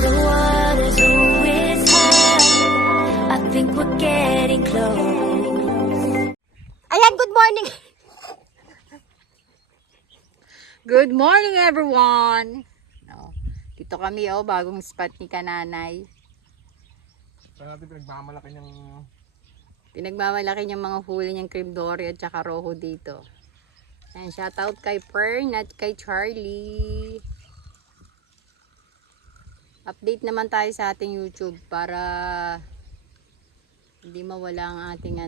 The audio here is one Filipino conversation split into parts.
the water's always high. I think we're getting close. Ayan, good morning. Good morning everyone. Oh, dito kami bagong spot ni Kananay. Saan natin Pinagmamalaki niyang mga huli niyang cream dory at saka rojo dito. And shout out kay Fern at kay Charlie. Update naman tayo sa ating YouTube para hindi mawala ang ating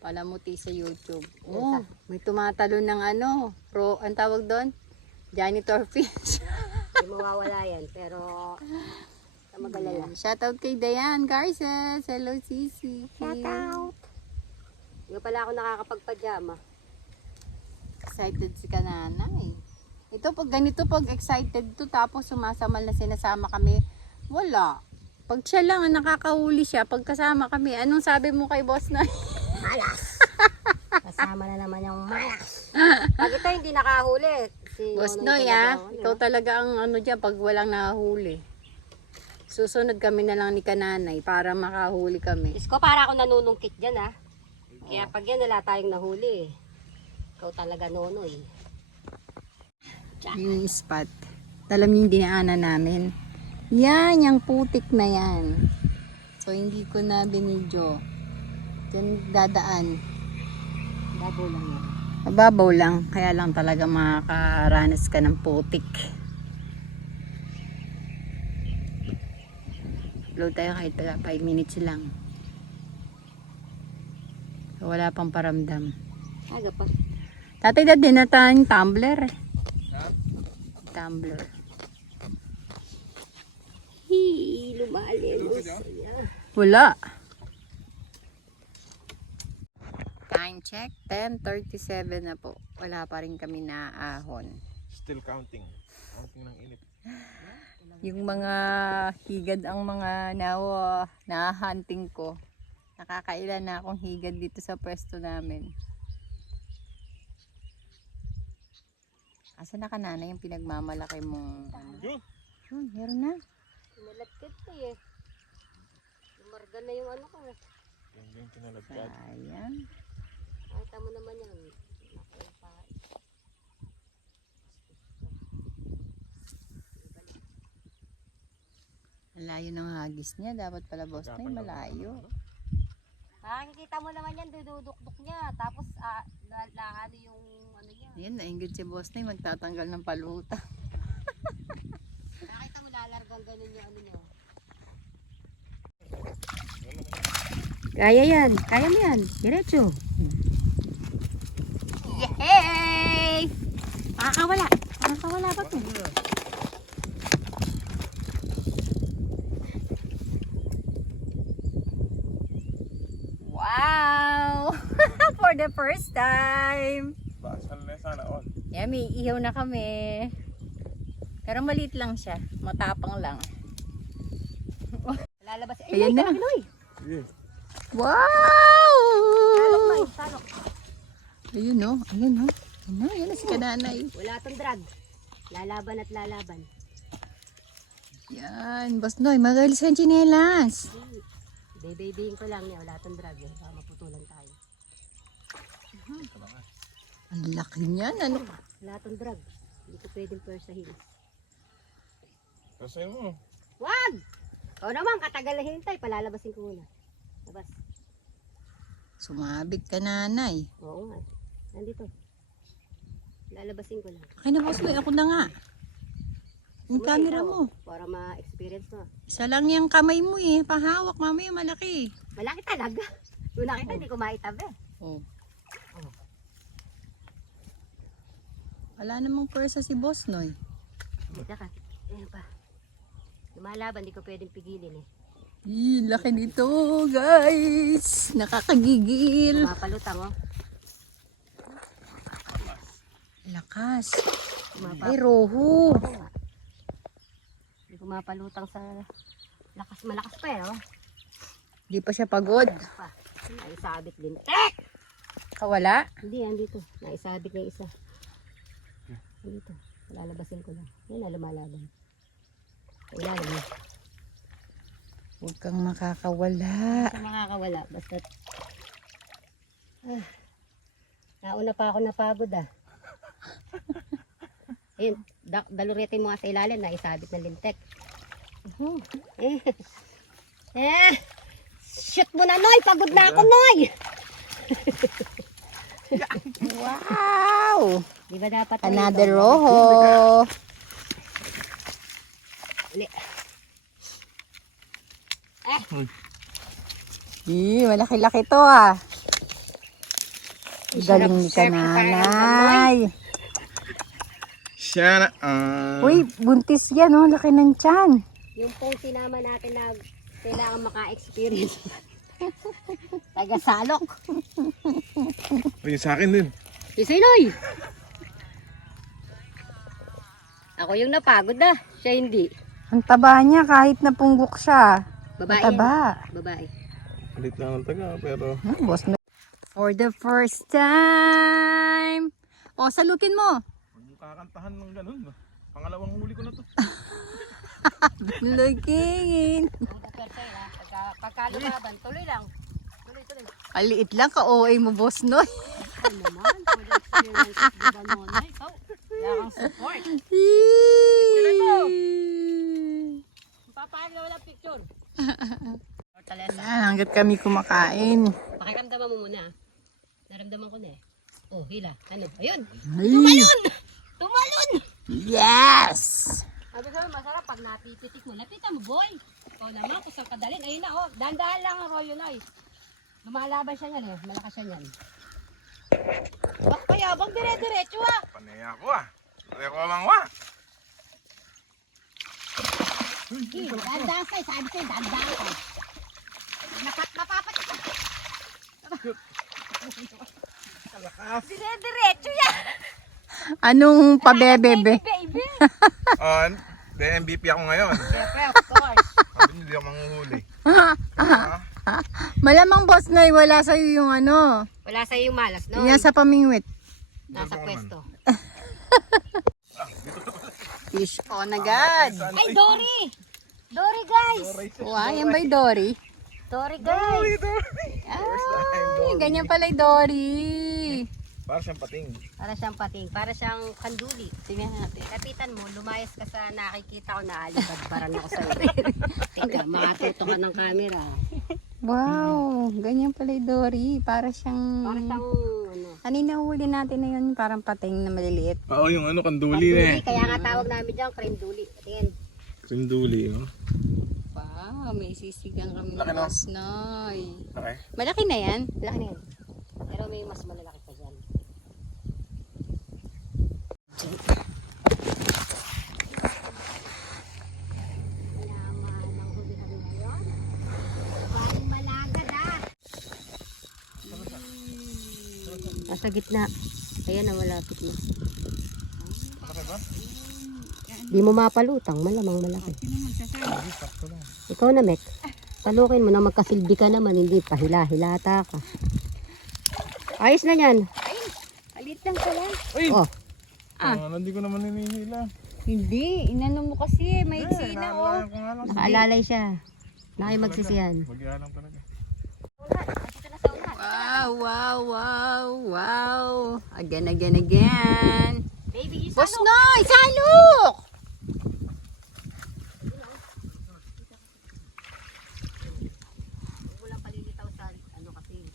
palamuti sa YouTube. Oh, may tumatalo ng ang tawag doon? Janitor fish. Hindi mawawala yan, pero magalala. Shout out kay Dayan Garces. Hello, Sisi. Shout out. Hindi pala ako nakakapagpajama. Excited si Kananay. Ito pag ganito, pag excited to tapos sumasamal na sinasama kami, wala. Pag siya lang ang nakakahuli siya, pag kasama kami, anong sabi mo kay boss na? Malas. Kasama na naman yung malas. Pag ito hindi nakahuli. Si Boss Nonoy Noy, talaga, ikaw talaga ang dyan pag walang nakahuli. Susunod kami na lang ni Kananay para makahuli kami. Isko, para ako nanunungkit dyan Kaya pag yan wala tayong nahuli. Ikaw talaga Nonoy. Yung spot. Alam niyo yung dinaanan namin. Yan, yung putik na yan. So hindi ko na binidyo. Diyan dadaan. Bago lang yan. Mababaw lang. Kaya lang talaga makakaranas ka ng putik. Upload tayo kahit 5 minutes lang. So, wala pang paramdam. Aga pa. Tatay dad din na tayong tumbler. Tumbler. Lumalim. Wala. Time check, 10:37 na po. Wala pa rin kami naahon. Still counting. Counting ng init. Yung mga higad ang mga na-hunting ko. Nakakailan na akong higad dito sa pwesto namin. Asa na Kananay yung pinagmamalaki mong meron na. Malagkit ko Lumarga na yung ko. Yung kinalagkad. Ayan. Nakita mo naman yan. Malayo ng hagis niya. Dapat pala boss na yung malayo. Nakikita mo naman yan, dudukduk niya. Tapos, yung niya. Yan, nainggit si boss na yung magtatanggal ng paluta. Nakita mo, lalargang ganun yung niya. Kaya yan. Kaya mo yan. Diretso. Yay! Makakawala. Makakawala ba ito? Wow! For the first time. Basal na sana all. Yan, may ihaw na kami. Pero maliit lang siya. Matapang lang. Lalabas. Ayan na. Sige. Wow! Salok na, salok. Ayun o. Ayun o. Ayun na si Kananay. Wala tong drag. Lalaban at lalaban. Yan. Boss Noy, magalis ang tsinelas. Babying ko lang niya. Wala tong drag. Baka maputulan tayo. Ang laki niyan. Ano? Wala tong drag. Hindi ko pwedeng persahin. Kasayin mo. Wag! O naman, katagal na hintay. Palalabasin ko muna. Labas. Sumabit ka Nanay. Oo nga. Nandito. Lalabasin ko lang. Kaya na boss Noy, ako na nga. Yung camera mo. Para ma-experience mo. Isa lang yung kamay mo eh. Pahawak, mamaya malaki. Malaki talaga. Kung nakita, hindi ko maitabi. Oh. Wala namang pwersa si boss Noy. Dito ka. Ayan pa. Lumalaban, hindi ko pwedeng pigilin Laki nito guys. Nakakagigil. Mapalutang Lakas. Ay, roho. Hindi ko mapalutang sa lakas. Malakas pa Di pa siya pagod. Naisabit din. Kawala? Hindi, andito. Naisabit niya isa. Andito. Lalabasin ko lang. Yan na, lumalaban. Ilalim. Huwag kang makakawala. Sa makakawala. Basta nauna pa ako napagod ah. Ayun, daluretin mo nga sa ilalim na isabit ng lintek. Shoot mo na, Noy! Pagod na ako, Noy! Wow! Di ba dapat Another roho. Uli. Malaki-laki to ah. Galing ni kananay. Siya na. Uy, buntis yan oh. Laki ng tiyan. Yung pong sinama natin na kailangan maka-experience. Taga-salok. Uy, sa akin din. Si Sinoy! Ako yung napagod ah. Siya hindi. Ang taba niya kahit napunggok siya. Babae Taba. yan. Babae. Palit lang ang taga, pero... Boss na. For the first time. O, salukin mo. Huwag mo kakantahan ng ganun. Pangalawang huli ko na to. Looking. Pagkalumaban, tuloy lang. Tuloy. Aliit lang ka OA mo, boss, no? Ano naman? For the experience of the ganon. Ikaw, wala kang support. Papaano wala picture? Fortaleza. Yan, hanggat kami kumakain. Pakiramdaman mo muna. Naramdaman ko na eh. Oh, hila. Ano? Ayun! Ay, Tumalon! yes! Sabi ko, masarap pag napititik mo. Lapitan mo, boy. Ikaw naman, kung saan kadalin. Ayun na, oh. Dahan-dahan lang ang royo na eh. Lumalaban siya yan eh. Malakas siya yan. Bak, payabang dire-diretso ah. Panaya ko ah. Panaya ko lang wa. Dahan-dahan kayo. Sabi ko, dahan-dahan kayo. Napapat. Dire-diretso yan. Anong pabebebe? Baby. MVP ako ngayon. Siyempre, of course. Sabi hindi ako manguhuli. Malamang boss na wala sa'yo yung ano. Wala sa'yo yung malas, no? Yung sa pamingwit. Nasa pwesto. Fish on agad. Ay, Dory! Dory, guys! Wow, yan ba'y Dory? Dory, guys! Ay, ganyan pala yung Dory. Para siyang pating. Para siyang pating, para siyang kanduli. Tingnan natin. Kapitan mo, lumayas ka sa nakikita ko na alibadbaran ako sa'yo. Teka, makatuto ka ng camera. Wow, ganyan pala yung Dory. Para siyang... Para siyang, ano, Kanina huli natin na yun, parang pating na maliliit. Oo, yung ano, kanduli na kanduli. Kaya nga tawag namin dyan, krenduli. Tingin. Kanduli, oh. Wow, may sisigang kami Laki, ng no? boss Noy. Okay. Malaki na yan. Laki na yun. Pero may mas malalaki pa dyan. Kalaman ang huli kami ngayon. Baling malagad ah. Nasa gitna. Ayan na, malapit na. Okay ba? Di mo mapalutang, malamang malaki. Ikaw na, Mek. Talukin mo na magkasilbi ka naman, hindi pa hila-hilata ka. Ayos na yan. Alit lang pala. Uy! Oh, Hindi ko naman hinihila. Hindi, inano mo kasi, may sina oh. Ko nga lang. nakaalalay siya. Nakimagsisihan. Mag-iya lang talaga. Wow. Again. Baby, you Boss Noy, salok! Walang palilitaw sa ano kasi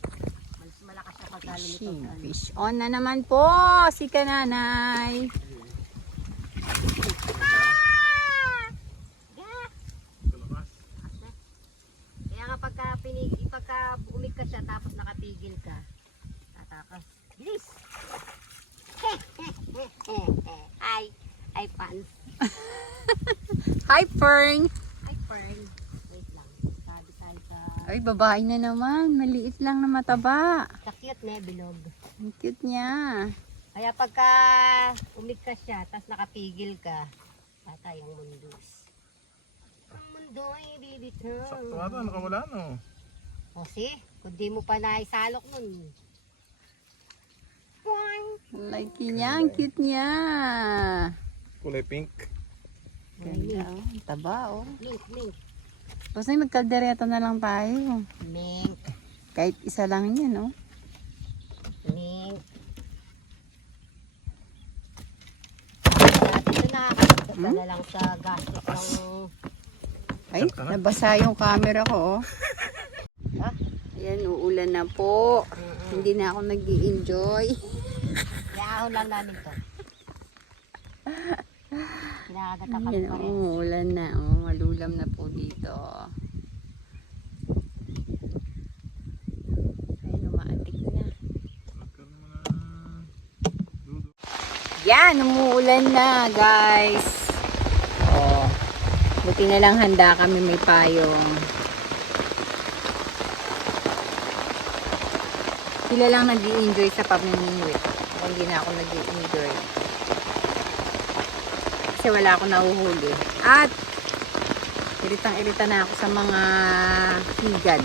mas malakas siya pag lumitaw sa ano. Fish on na naman po, si kananay. Kaya nga pagka umik ka siya tapos nakapigil ka, tatakas. Bilis! Ay, pants. Hi, Fern. Ay, Fern. Wait lang. Sabi tayo sa... Ay, babae na naman. Maliit lang na mataba. Sa cute na bilog. Ang cute niya. Kaya pagka umik ka siya, tapos nakapigil ka, patay ang mundo. Ang mundo ay bibitaw. Sakto ata, nakawala no. O si, kung di mo pa naisalok nun. Boing! Like niya, ang cute niya. Kulay pink. Ganda, oh. Taba, oh. Mink, mink. Basta magkaldereta na lang tayo. Mink, Kahit isa lang yan, oh. mink. Dati ito nakakagdag ka na lang sa gastos ng... Ay, nabasa yung camera ko, oh. Ayan, uulan na po. Hindi na ako nag-i-enjoy. Yahaw lang namin to. Kinakagatakan Ayan, pa rin. uulan na. Oh, malulam na po dito. Ayun, umaatik na. Yan, umuulan na, guys. Oh, buti na lang handa kami, may payong. Sila lang nag-i-enjoy sa pamimingwit. Hindi na ako nag-i-enjoy. Kasi wala akong nahuhuli. At iritang-irita na ako sa mga higad.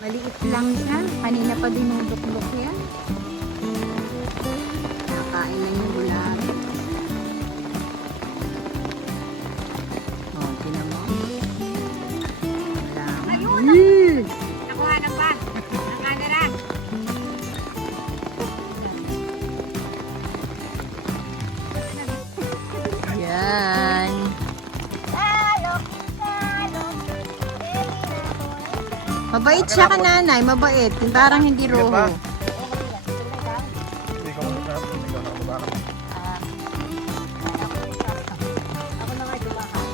Maliit lang siya. Kanina pa dinudok-dok yan. Nakain na yung gulay. Oh, tinamo. Ayun! Nakuha na ba? Ang camera. Yan. Mabait siya ka, nanay. Mabait. Parang hindi roho. Hindi ka masarap, hindi ka nakabaka. Ako na nga dumakas.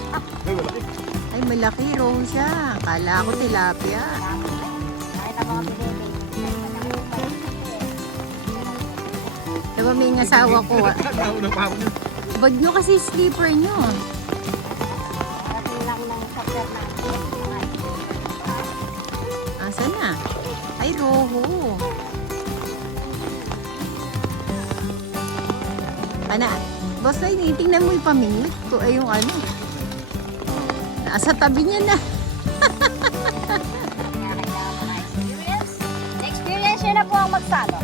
Ay, wala eh. Ay, malaki roho siya. Kala ko tilapia. Kahit ang mga pinili. Diba may asawa ko? Tao na pa ako niya. Bag nyo kasi sleeper nyo. Parating lang ng software natin. Asa na? Ay, roho. Ana, boss ay tingnan mo yung pamingwit ko. Ay, yung ano. Nasa tabi niya na. Experience yun na po ang magsalo.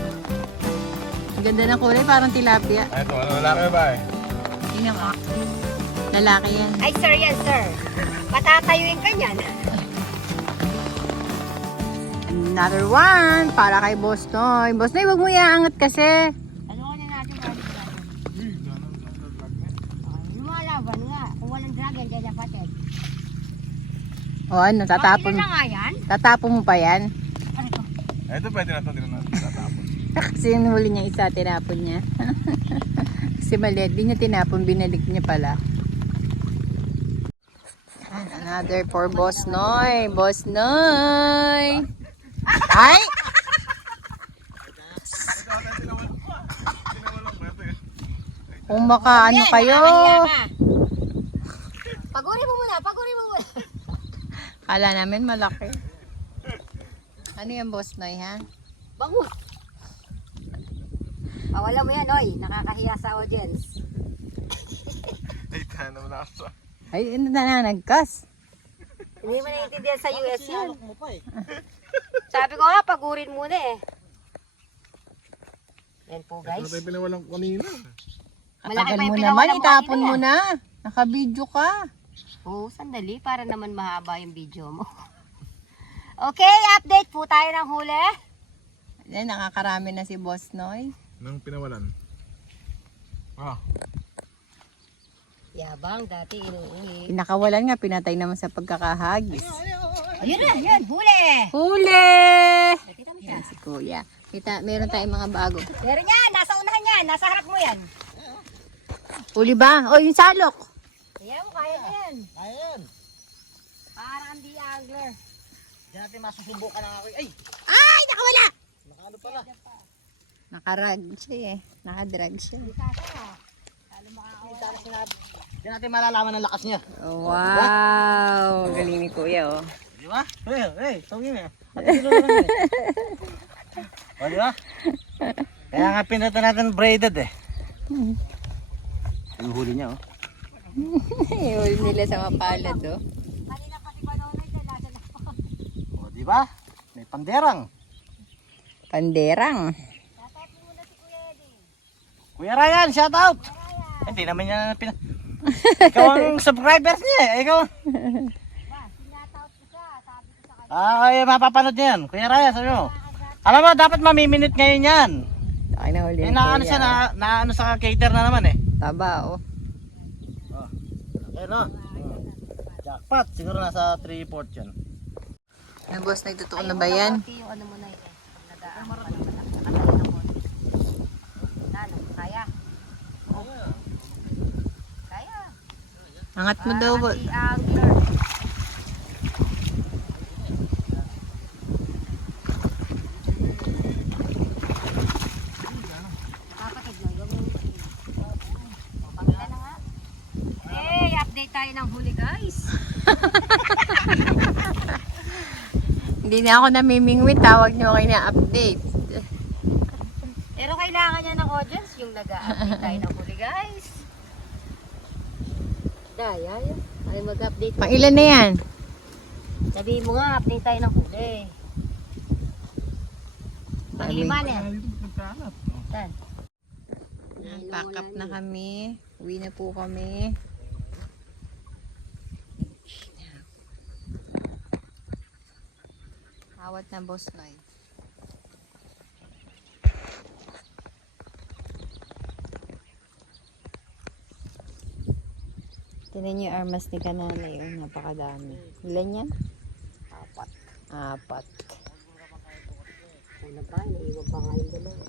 Ang ganda ng kulay, parang tilapia. Ay, ito, ano lalaki ba eh? Tingnan mo. Lalaki yan. Ay, sir yan, sir. Patatayuin ka niyan. Another one para kay Boss Noy. Boss Noy, wag mo iaangat kasi. Ano na natin balik natin? Lumalaban nga. Kung walang dragon, dyan napatid. O ano, tatapon. Bakit na nga yan? Tatapon mo pa yan? Ano to? Ay, ito pwede na ito, hindi na natin tatapon. Kasi yung huli niya isa, tinapon niya. Kasi maliit, di niya tinapon, binalik niya pala. And another for Boss Noy. Boss Noy! Ay! Kung maka ano kayo. Paguri mo muna, paguri mo muna. Kala namin malaki. Ano yan, Boss Noy, ha? Bangus. Wala mo yan, oy. Nakakahiya sa audience. Ay, tayo naman ako. Ay, ano na nagkas? Hindi mo naiintindihan sa US yan. Sabi ko nga, pagurin muna eh. Yan po guys. Ano tayo pinawalang kanina? Katagal pa yung mo pinawalan naman, mo itapon kanina. mo na. Nakabidyo ka. Oo, sandali. Para naman mahaba yung video mo. Okay, update po tayo ng huli. Yan, nakakarami na si Boss Noy. Nang pinawalan. Ah, Yabang, dati inuuwi. Pinakawalan nga, pinatay naman sa pagkakahagis. Ayun na, yun, huli! Huli! Kita mo siya. Yan si Kuya. Kita, meron tayong mga bago. Meron yan, nasa unahan yan, nasa harap mo yan. Huli ba? O, yung salok. Kaya mo, kaya niya yan. Kaya yan. Parang di angler. Diyan natin masusubukan ng ako. Ay! Ay, nakawala! Nakaano pala? Nakarag siya eh. Nakadrag siya. Diyan natin malalaman ang lakas niya. Wow! Galing ni Kuya, oh. Di ba? Hey, tawagin mo. Pati naman eh. O, di ba? Kaya nga pinata natin braided eh. Yung huli niya, oh. Huli nila sa mapalad, oh. Kanina pati ba noon ay nasa na po. O, di ba? May panderang. Panderang. Tatay po muna si Kuya Eddie. Kuya Ryan, shout out! Ryan. Hindi naman niya Ikaw ang subscribers niya eh. Ikaw. Ay, mapapanood niya yan. Kuya Raya, sabi mo. Alam mo, dapat mamiminute ngayon yan. Ay, nahuli Eh, naano siya, naano sa cater na naman eh. Taba, oh. Ayun o. Jackpot. Siguro nasa 3/4 yan. Ang boss, nagtutuon na ba yan? Yung ano mo na yun. Nagaan pa naman. Nakatayin ako. Kaya. Kaya. Angat mo daw, boss. Angler. Nakakatid na. Gawin mo. Pangila na nga. Update tayo ng huli guys. Hindi na ako namimingwit, tawag niyo kayo na update. Pero kailangan niya ng audience yung nag-update tayo ng huli guys. Daya, ay mag-update. Pang ilan na yan? Sabihin mo nga, update tayo ng huli. Pang-lima na yan. Yan. Pack up na kami. Uwi na po kami. Awat na boss Noy. Tinan niyo yung armas ni Kanana yun. Napakadami. Ilan yan? Apat. Ano pa, naiwan pa nga yung dalawa.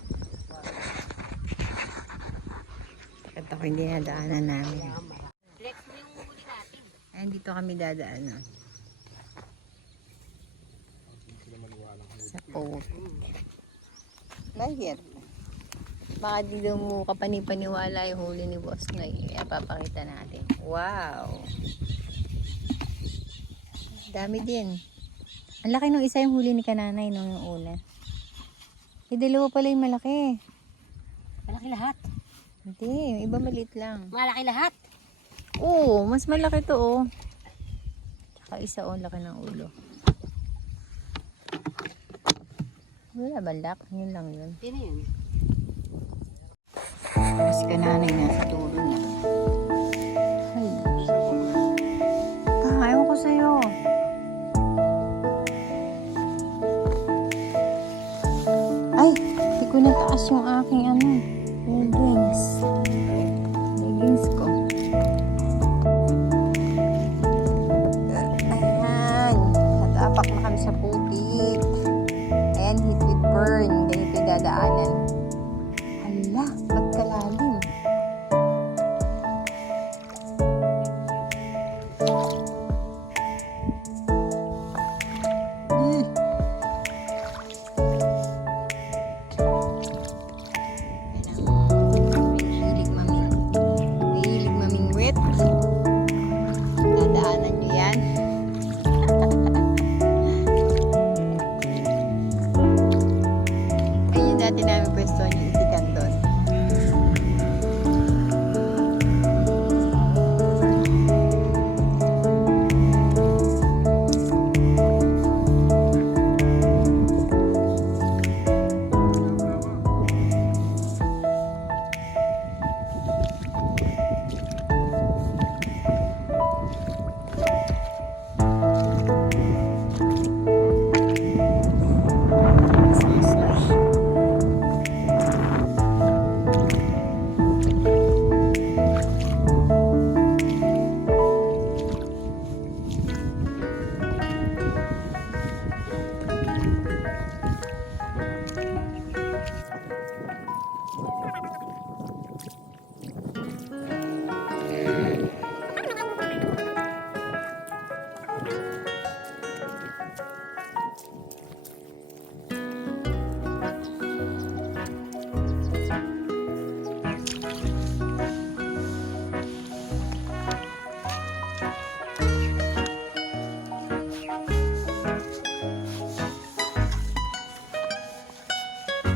Ito ko hindi nadaanan namin. Flex mo yung huli natin. Ayan, dito kami dadaanan. Sa post. Bakit? Baka di daw mo kapanipaniwala yung huli ni Boss Noy. Kaya papakita natin. Wow! Dami din. Ang laki nung isa yung huli ni Kananay nung yung una. Eh, dalawa pala yung malaki. Malaki lahat. Hindi, yung iba maliit lang. Malaki lahat. Oo, mas malaki to oh. Tsaka isa oh, laki ng ulo. Wala balak, yun lang yun. Sino yun? Mas Kananay nasa dulo na. Ay. Ayaw ko sa'yo. Ay, di ko nataas yung aking leggings. Leggings ko. Ayan. Natapak na kami sa putik. Ayan, hit with burn. Ganito yung dadaanan. Hala, pagkalalim. Hilig maming wet. Dadaanan nyo yan. Ayun yung dati namin pwesto yung isikan doon.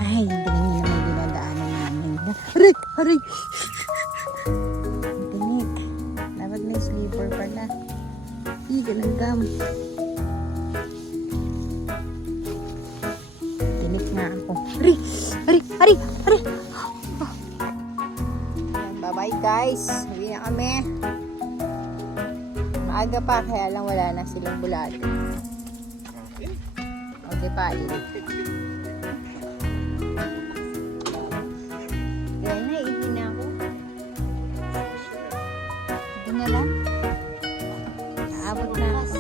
Ay, hindi naman naman dinadaanan namin. Aray! Aray! Tinik. Dapat may sleeper pala. Ganagam. Tinik nga ako. Aray! Aray! Aray! Aray! Bye-bye Bye guys. Uwi na kami. Maaga pa kaya lang wala na silang bulate. Okay pa. Kaya na, iwi na ako. Ito na lang. Naabot na ako.